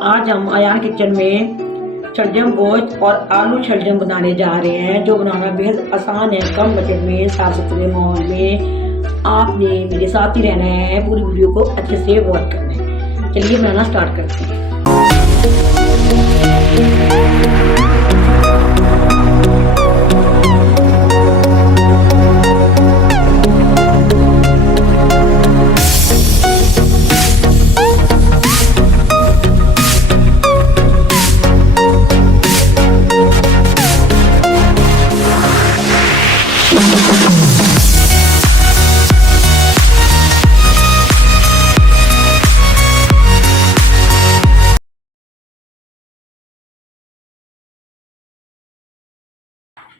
आज हम अयान किचन में शलजम गोश्त और आलू शलजम बनाने जा रहे हैं, जो बनाना बेहद आसान है। कम बजट में, साफ सुथरे माहौल में आपने मेरे साथ ही रहना है। पूरी वीडियो को अच्छे से वॉच करना है। चलिए बनाना स्टार्ट करते हैं।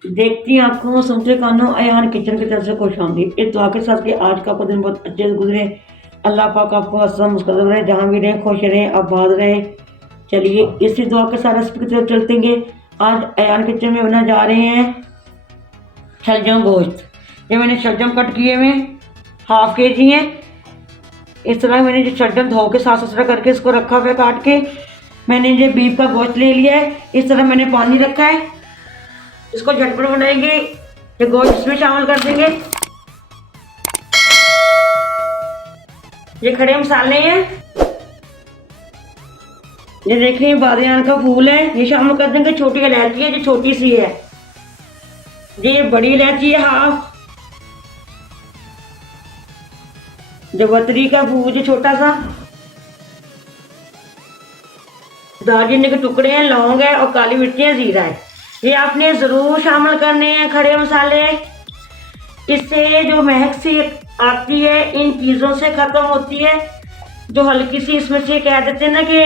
देखती आंखों सुनते कानों अयान किचन की तरफ से खुश आमदीद। इस दुआ के साथ कि आज का आपका दिन बहुत अच्छे से गुजरे। अल्लाह पाक आपको हंसा मुस्कुराता रहे, जहाँ भी रहें खुश रहें, आबाद रहें। चलिए इसी दुआ के साथ रेसिपी की तरफ चलते हैं। आज अयान किचन में बना जा रहे हैं शलजम गोश्त। ये मैंने शलजम कट किए हुए 1/2 kg है। इस तरह मैंने जो शलजम धो के साफ सुथरा करके इसको रखा हुआ है काट के। मैंने ये बीफ का गोश्त ले लिया है। इस तरह मैंने पानी रखा है। इसको झटपट बनाएंगे। ये गोश्त इसमें शामिल कर देंगे। ये खड़े मसाले हैं। ये देखिए बादशाह का फूल है, ये शामिल कर देंगे। छोटी इलायची है जो छोटी सी है। ये बड़ी इलायची है 1/2। जवतरी का फूल जो छोटा सा। दालचीनी के टुकड़े हैं, लौंग है और काली मिर्ची है, जीरा है। ये आपने ज़रूर शामिल करने हैं खड़े मसाले। इससे जो महक सी आती है इन चीज़ों से ख़त्म होती है। जो हल्की सी इसमें से कह देते हैं ना कि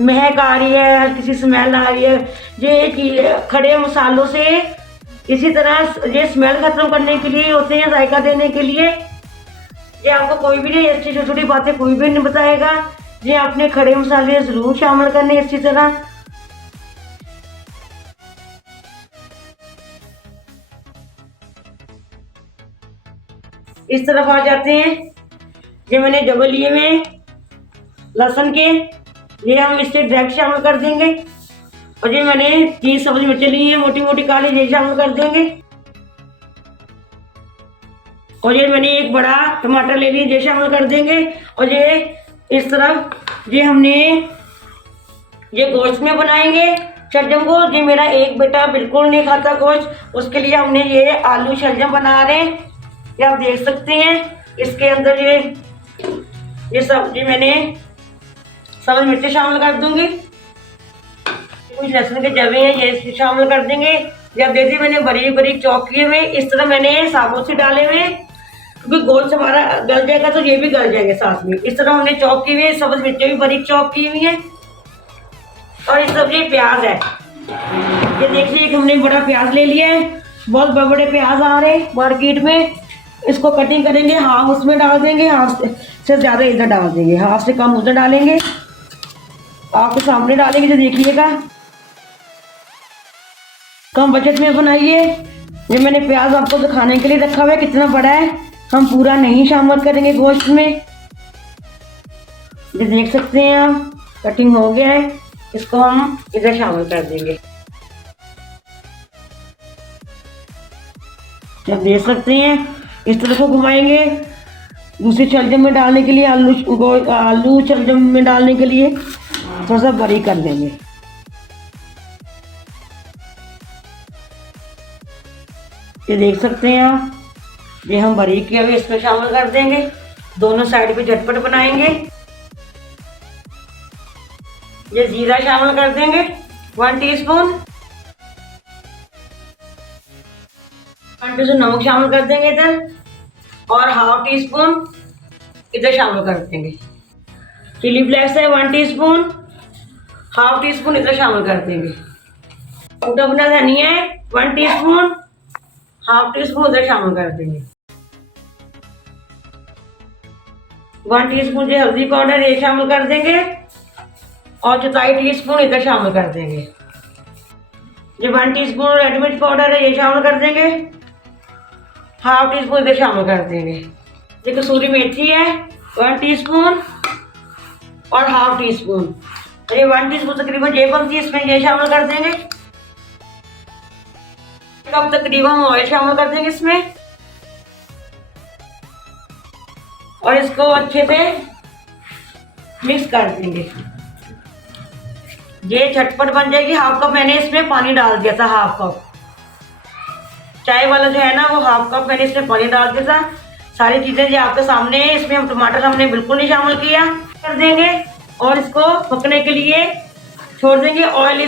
महक आ रही है, हल्की सी स्मेल आ रही है, ये खड़े मसालों से इसी तरह ये स्मेल ख़त्म करने के लिए होते हैं, जायका देने के लिए। ये आपको कोई भी नहीं, अच्छी छोटी छोटी बातें कोई भी नहीं बताएगा। ये आपने खड़े मसाले ज़रूर शामिल करने इसी तरह। इस तरफ आ जाते हैं। ये मैंने डबल लिए हुए लहसुन के, ये हम इससे डायरेक्ट शामिल कर देंगे। और ये मैंने 3 सब्जी मिर्चें ली हैं मोटी मोटी काली, ये शामिल कर देंगे। और ये मैंने एक बड़ा टमाटर ले लिया, ये शामिल कर देंगे। और ये इस तरफ ये हमने ये गोश्त में बनाएंगे शलजम को। ये मेरा एक बेटा बिल्कुल नहीं खाता गोश्त, उसके लिए हमने ये आलू शलजम बना रहे हैं। ये आप देख सकते हैं। इसके अंदर ये सब्जी मैंने सब्ज मिर्ची शामिल कर दूंगी। कुछ लहसुन के जवे हैं, ये शामिल कर देंगे। जब देखिए मैंने बारीक बारीक चॉप किए हुए, इस तरह मैंने साबुत से डाले हुए, क्योंकि गोश्त हमारा गल जाएगा तो ये भी गल जाएंगे साथ में। इस तरह हमने चॉप की हुई, सब्ज मिर्ची भी बारीक चॉप की हुई है। और इस तरफ ये प्याज है। ये देखिए हमने बड़ा प्याज ले लिया है। बहुत बड़े बड़े प्याज आ रहे हैं मार्केट में। इसको कटिंग करेंगे, हाफ उसमें डाल देंगे, हाफ से ज़्यादा इधर डाल देंगे, हाफ से कम उधर डालेंगे। आपके सामने डालेंगे तो देखिएगा। कम बजट में बनाइए। ये मैंने प्याज आपको दिखाने के लिए रखा हुआ है कितना बड़ा है। हम पूरा नहीं शामिल करेंगे गोश्त में। ये देख सकते हैं आप, कटिंग हो गया है। इसको हम इधर शामिल कर देंगे। आप देख सकते हैं इस तरह को घुमाएंगे। दूसरी शलजम में डालने के लिए आलू शलजम में डालने के लिए थोड़ा सा बारीक कर लेंगे। ये देख सकते हैं आप, ये हम बारीक किया हुआ इसमें शामिल कर देंगे। दोनों साइड पे झटपट बनाएंगे। ये जीरा शामिल कर देंगे 1 टीस्पून। 1 टीस्पून नमक शामिल कर देंगे इधर। और 1/2 टीस्पून इधर शामिल कर देंगे। चिली फ्लेक्स है 1 टीस्पून। 1/2 टीस्पून इधर शामिल कर देंगे। कूटा भुना धनिया है 1 टीस्पून। 1/2 टीस्पून इधर शामिल कर देंगे। 1 टीस्पून जो हल्दी पाउडर ये शामिल कर देंगे। और 1/4 टीस्पून इधर शामिल कर देंगे। जो 1 टीस्पून रेड मिर्च पाउडर है ये शामिल कर देंगे। 1/2 टीस्पून इधर शामिल कर देंगे। ये कसूरी मेथी है 1 टीस्पून। और हाफ टी स्पून, ये 1 टीस्पून तकरीबन ये बनती है, इसमें ये शामिल कर देंगे। कप तकरीबन हम ऑयल शामिल कर देंगे इसमें और इसको अच्छे से मिक्स कर देंगे। ये झटपट बन जाएगी। हाफ कप मैंने इसमें पानी डाल दिया था, हाफ कप चाय वाला जो है ना, वो हाफ कप मैंने इसमें पानी डाल दिया था। सारी चीजें जो आपके सामने है, इसमें हम टमाटर हमने बिल्कुल नहीं शामिल किया। कर देंगे और इसको पकने के लिए छोड़ देंगे। ऑयल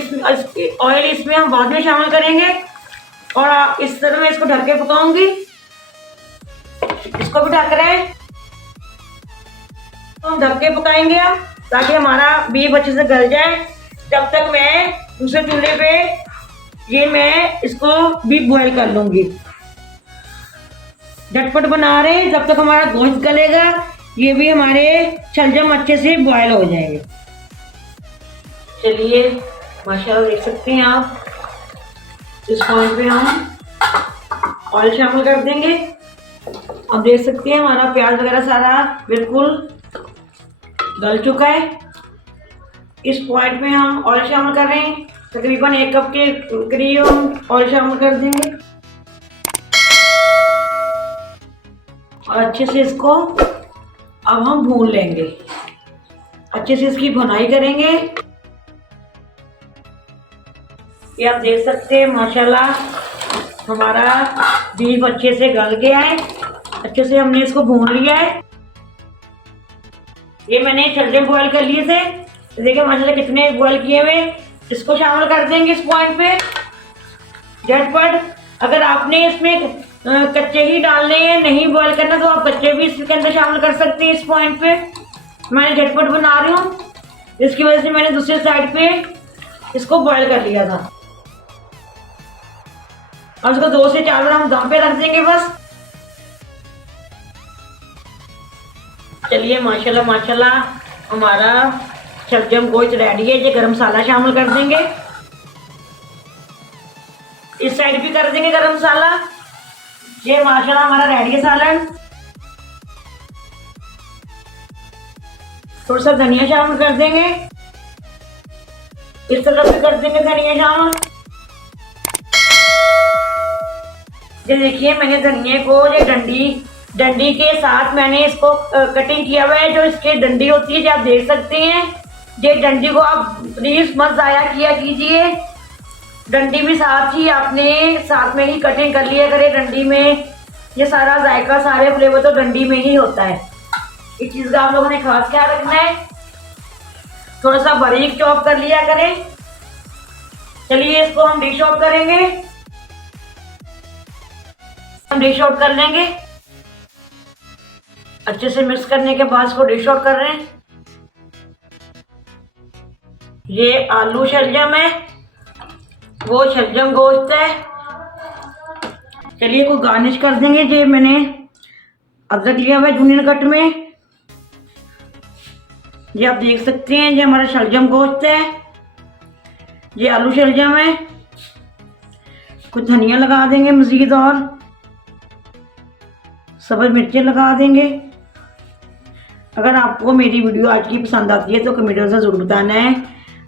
इसमें हम बाद में शामिल करेंगे और इस तरह मैं इसको ढक के पकाऊंगी। इसको भी ढक रहे हैं, तो हम ढक के पकाएंगे अब, ताकि हमारा बीफ अच्छे से गल जाए। जब तक मैं दूसरे चूल्हे पे ये मैं इसको बीफ बॉयल कर लूंगी। झटपट बना रहे हैं, जब तक हमारा गोश्त गलेगा ये भी हमारे शलजम अच्छे से बॉयल हो जाएंगे। चलिए माशाल्लाह देख सकते हैं आप, इस पॉइंट पे हम ऑयल शामिल कर देंगे। अब देख सकते हैं हमारा प्याज वगैरह सारा बिल्कुल गल चुका है। इस पॉइंट में हम ऑयल शामिल कर रहे हैं, तकरीबन 1 कप के करीब हम ऑयल शामिल कर देंगे और अच्छे से इसको अब हम भून लेंगे। अच्छे से इसकी भुनाई करेंगे। ये आप देख सकते हैं माशाल्लाह हमारा बीफ अच्छे से गल गया है। अच्छे से हमने इसको भून लिया है। ये मैंने शलजम बॉयल कर लिए थे, देखिए माशाल्लाह कितने बॉयल किए हुए। इसको शामिल कर देंगे इस पॉइंट पे झटपट। अगर आपने इसमें कच्चे ही डालने हैं, नहीं बॉयल करना, तो आप कच्चे भी इसके अंदर शामिल कर सकते हैं। इस पॉइंट पे मैं झटपट बना रही हूँ, इसकी वजह से मैंने दूसरे साइड पे इसको बॉयल कर लिया था। और इसको 2 से 4 बार हम दम पे रख देंगे बस। चलिए माशाल्लाह माशाल्लाह हमारा शलजम गोश्त रेडी है। ये गरम मसाला शामिल कर देंगे, इस साइड भी कर देंगे गरम मसाला। ये माशाल्लाह हमारा रेडी है सालन। थोड़ा सा धनिया शामिल कर देंगे, इस तरफ भी कर देंगे धनिया शामिल। ये देखिए मैंने धनिया को ये डंडी के साथ मैंने इसको कटिंग किया हुआ है। जो इसकी डंडी होती है, जो आप देख सकते हैं, ये डंडी को आप प्लीज मत ज़ाया किया कीजिए। डंडी भी साथ ही आपने साथ में ही कटिंग कर लिया करे। डंडी में ये सारा जायका, सारे फ्लेवर तो डंडी में ही होता है। इस चीज़ का आप लोगों ने खास ख्याल रखना है। थोड़ा सा बारीक चॉप कर लिया करें। चलिए इसको हम डिश आउट करेंगे, हम डिश आउट कर लेंगे। अच्छे से मिक्स करने के बाद इसको डिश आउट कर रहे हैं। ये आलू शलजम है, वो शलजम गोश्त है। चलिए को गार्निश कर देंगे। ये मैंने अदरक लिया हुआ है जूनियर कट में। ये आप देख सकते हैं, ये हमारा शलजम गोश्त है, ये आलू शलजम है। कुछ धनिया लगा देंगे मज़ीद और सब्ज़ मिर्चें लगा देंगे। अगर आपको मेरी वीडियो आज की पसंद आती है तो कमेंट से ज़रूर बताना है।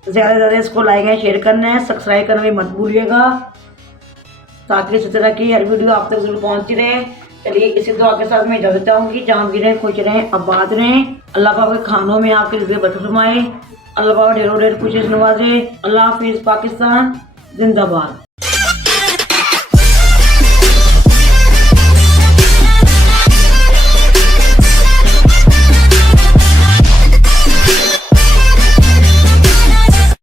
ज़्यादा से ज़्यादा इसको लाइक है, शेयर करना है, सब्सक्राइब करना भी मत भूलिएगा, ताकि इसी तरह की हर वीडियो आप तक जरूर पहुँचती रहे। चलिए इसी दुआ के साथ मैं इजाज़त चाहूँगी। जहाँ भी रहें खुश रहें, आबाद रहें। अल्लाह पाक के खानों में आपके रिज़्क़ बरकत फरमाए। अल्लाह पाक ढेरों ढेर खुशी नवाजे। अल्लाह हाफिज़। पाकिस्तान जिंदाबाद।